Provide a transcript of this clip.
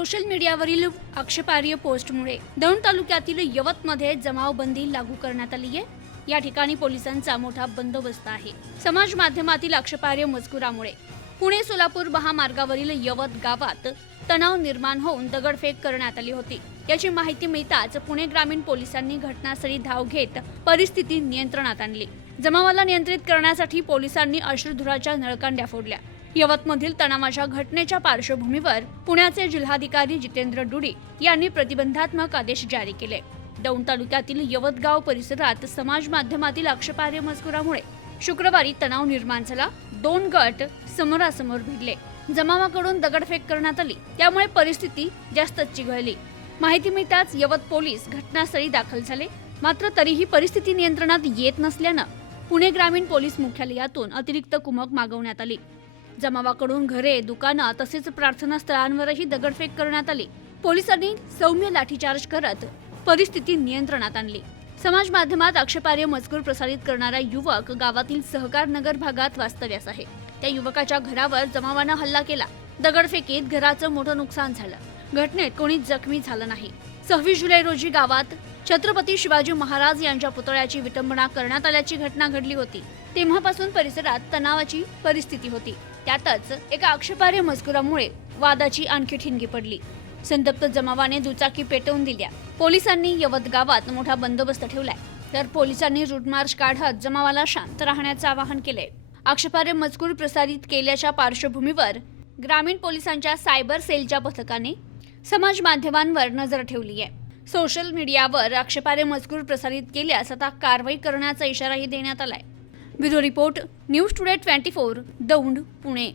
Social मीडियावरील आक्षेपार्ह पोस्टमुळे दौंड तालुक्यातील यवतमध्ये जमावबंदी लागू करण्यात आली आहे. या ठिकाणी पोलिसांचा मोठा बंदोबस्त आहे. समाज माध्यमातील आक्षेपार्ह मजकुरामुळे पुणे सोलापूर महामार्गावरील यवत गावात तणाव निर्माण होऊन दगडफेक करण्यात आली होती. याची माहिती मिळताच पुणे ग्रामीण पोलिसांनी घटनास्थळी धाव घेत परिस्थिती नियंत्रणात आणली. जमावाला नियंत्रित करण्यासाठी पोलिसांनी अश्रुधुराच्या नळकांड्या फोडल्या. यवतमधील तणावाच्या घटनेच्या पार्श्वभूमीवर पुण्याचे जिल्हाधिकारी जितेंद्र डुडी यांनी प्रतिबंधात्मक आदेश जारी केले. दौंड तालुक्यातील यवतगाव परिसरात समाज माध्यमातील आक्षेपार्ह मजकुरामुळे शुक्रवारी तणाव निर्माण झाला. दोन गट समोरासमोर भिडले. जमावाकडून दगडफेक करण्यात आली. त्यामुळे परिस्थिती जास्तच चिघळली. माहिती मिळताच यवत पोलीस घटनास्थळी दाखल झाले. मात्र तरीही परिस्थिती नियंत्रणात येत नसल्यानं पुणे ग्रामीण पोलीस मुख्यालयातून अतिरिक्त कुमक मागवण्यात आली. जमावाकडून घरे दुकानं तसेच प्रार्थना स्थळांवरही दगडफेक करण्यात आली. पोलिसांनी सौम्य लाठीचार्ज करत परिस्थिती नियंत्रणात आणली. समाज माध्यमात आक्षेपार्ह मजकूर प्रसारित करणारा युवक गावातील सहकार नगर भागात वास्तव्यास आहे. त्या युवकाच्या घरावर जमावानं हल्ला केला. दगडफेकीत घराचं मोठं नुकसान झालं. घटनेत कोणी जखमी झालं नाही. सव्वीस जुलै रोजी गावात छत्रपती शिवाजी महाराज यांच्या पुतळ्याची विटंबना करण्यात आल्याची घटना घडली होती. तेव्हापासून परिसरात तणावाची परिस्थिती होती. त्यातच एका आक्षेपार्ह मजकुरामुळे वादाची आणखी ठिणगी पडली. संतप्त जमावाने दुचाकी पेटवून दिल्या. पोलिसांनी यवत गावात मोठा बंदोबस्त ठेवलाय. तर पोलिसांनी रूट मार्च काढत जमावाला शांत राहण्याचं आवाहन केलंय. आक्षेपार्ह मजकूर प्रसारित केल्याच्या पार्श्वभूमीवर ग्रामीण पोलिसांच्या सायबर सेलच्या पथकाने समाज माध्यमांवर नजर ठेवली आहे सोशल मीडियावर आक्षेपारे मजकूर प्रसारित केल्यास आता कारवाई करण्याचा इशाराही देण्यात आलाय. Bureau report news today twenty four Daund Pune.